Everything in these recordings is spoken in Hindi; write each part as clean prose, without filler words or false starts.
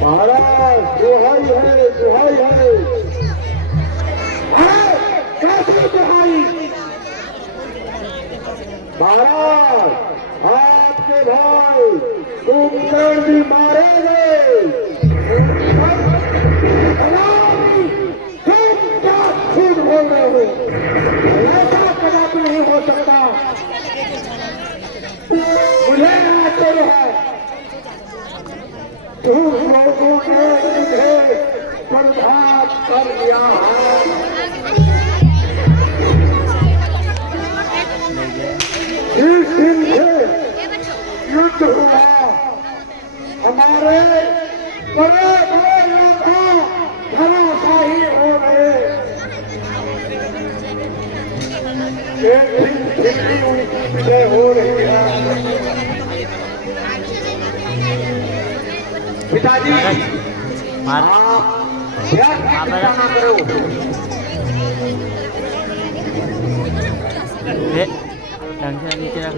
महाराज दुहाई है, दुहाई है, कैसी दुहाई। महाराज आपके भाई कुंभकर्ण भी मारे गए, तुम क्या झूठ बोल रहे हो? ऐसा कदापि नहीं हो सकता। मुझे आश्चर्य है, तुम लोगों ने मुझे बर्बाद कर दिया है। जिस दिन से युद्ध हुआ हमारे बड़े बड़े योद्धा धराशायी हो गए। एक दिन फिर भी उनकी विजय हो रही है। पिताजी आप चिंता ना करो। नीचे रख।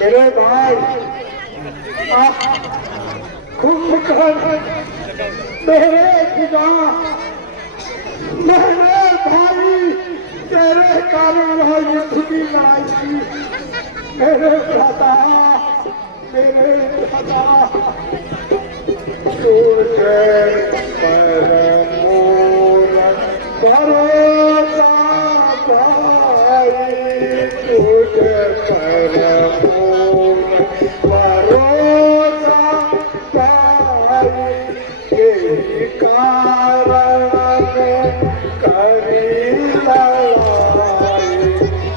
मेरे भाई आप कुंभकर्ण मेरे पिता, मेरे भाई तेरे कारण युद्ध की लड़ाई थी। मेरे भ्राता, मेरे भ्राता, तुझे भरोसा भाई, तुझे भरोसा भाई, यही कारण करी लड़ाई,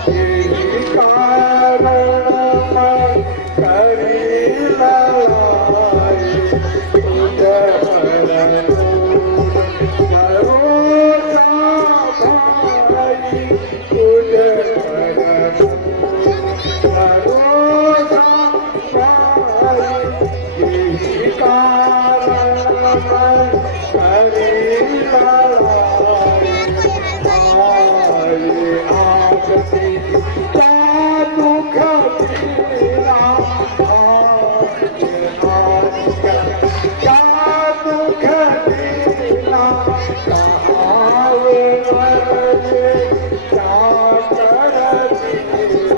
यही कारण करी लड़ाई, तुझे भरोसा भाई, तुझे भरोसा भाई, यही कारण करी लड़ाई। क्या दुख पीड़ा, क्या दुख पीड़ा, कहाँ वे मरे, क्या कर दिया, कहाँ वे मरे, क्या कर दिया।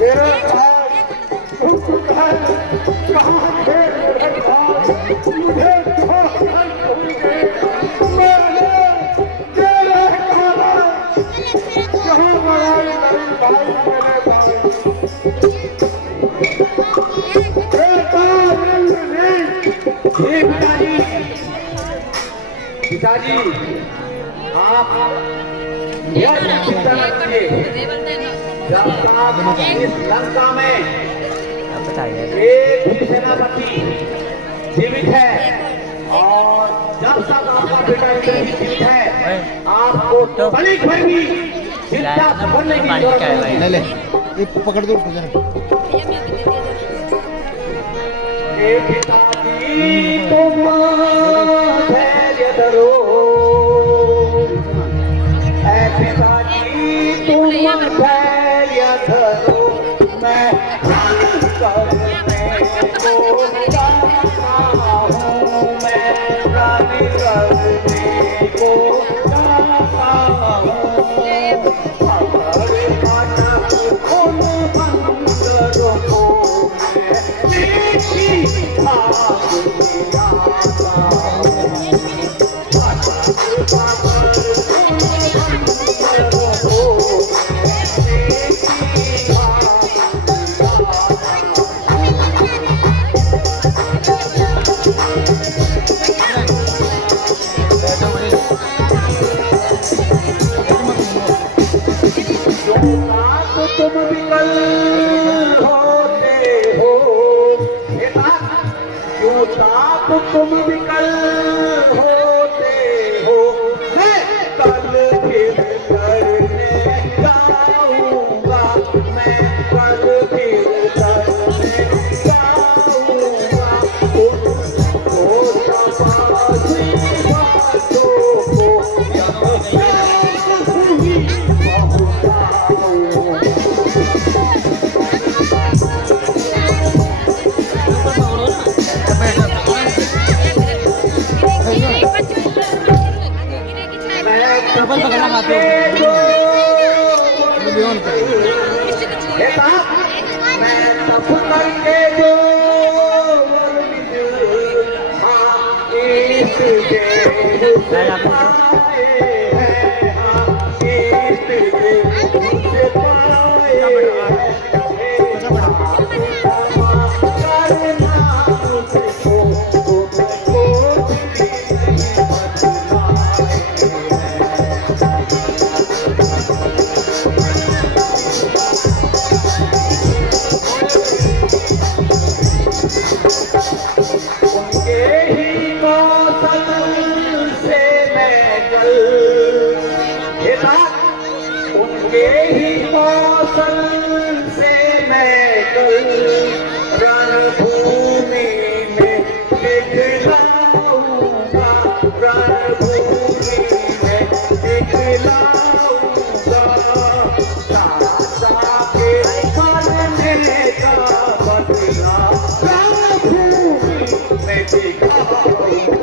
मेरा भाई कहाँ थे मेरे भाई, मुझे छोड़कर तुम गए। मैंने तेरे कारण कहाँ लड़ाई लड़ी भाई, मेरे भाई पिताजी आप यह चिंता न कीजिए। जब तक इस लंका में एक भी सेनापति जीवित है और जब तक आपका बेटा इंद्रजीत जीवित है, आपको पलिक भर भी चिंता करने की जरूरत नहीं। ले ये पकड़ दो पिताजी तुम धैर्य धरो, पिताजी तुम धैर्य धरो, मैं करने को जाता हूँ, मैं करने को जाता हूँ। अगर फाटक खोल बंद रखो, मैं देखी भाग गया। तुम विकल होते हो, मैं कल फिर करने जाऊंगा, मैं कल फिर करने जाऊंगा उनको तमाशी बातों को हुई डबल पकड़ना खाते मैं सब करके जो उनके ही कौशल से मैं कल रणभूमि में दिखलाऊंगा, रणभूमि में दिखलाऊंगा दादा के मरने का बदला, रणभूमि में दिखलाऊंगा।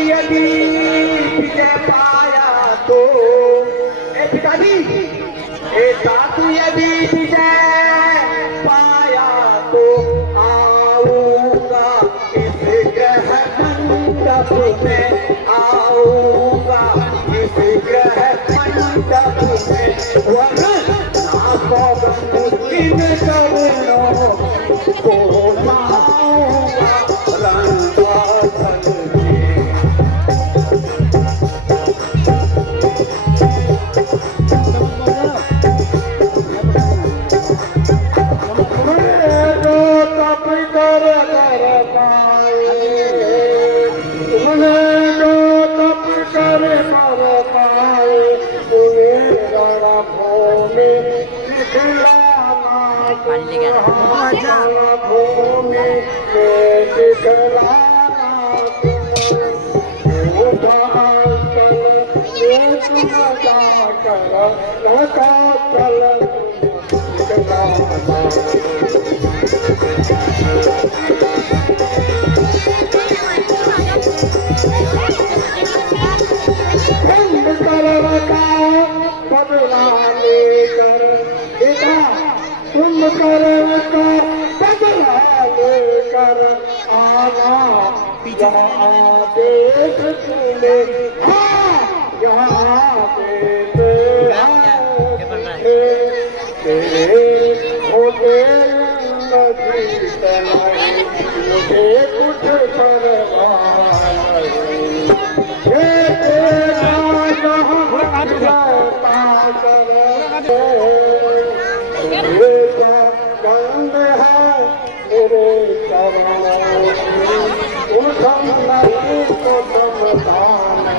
यदि विजय पाया तो पिताजी, यदि विजय पाया तो आऊंगा इस ग्रह मंडप में, आऊंगा इस ग्रह मंडप में, वरना इन करुणों को माऊंगा रंगाधर तुम कर्म का बदला लेकर आना, यहाँ देश चले, यहाँ देश मुझे नदी तलाई, मुझे कुछ करवाना तेरा जहाँ जाता कर गंद है मेरे चरण, उठम नहीं तो समदान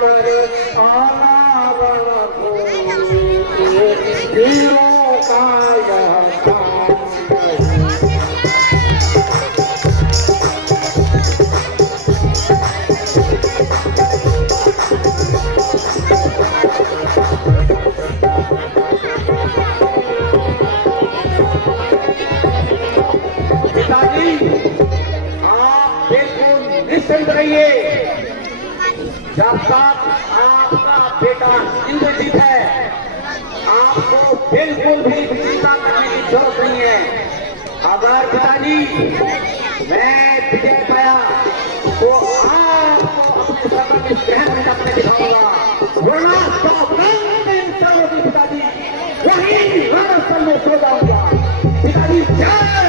कर आना वीरों का यह काम पिताजी, आप बिल्कुल निश्चिंत रहिए, जब तक आपका बेटा इंद्रजीत है आपको बिल्कुल भी चिंता करने की जरूरत नहीं है। अगर पिताजी मैं विजय पाया तो आपको अपने सदन में ग्रहण करके दिखाऊंगा, वरना पिताजी वही रणस्थल में सो जाऊंगा। पिताजी जय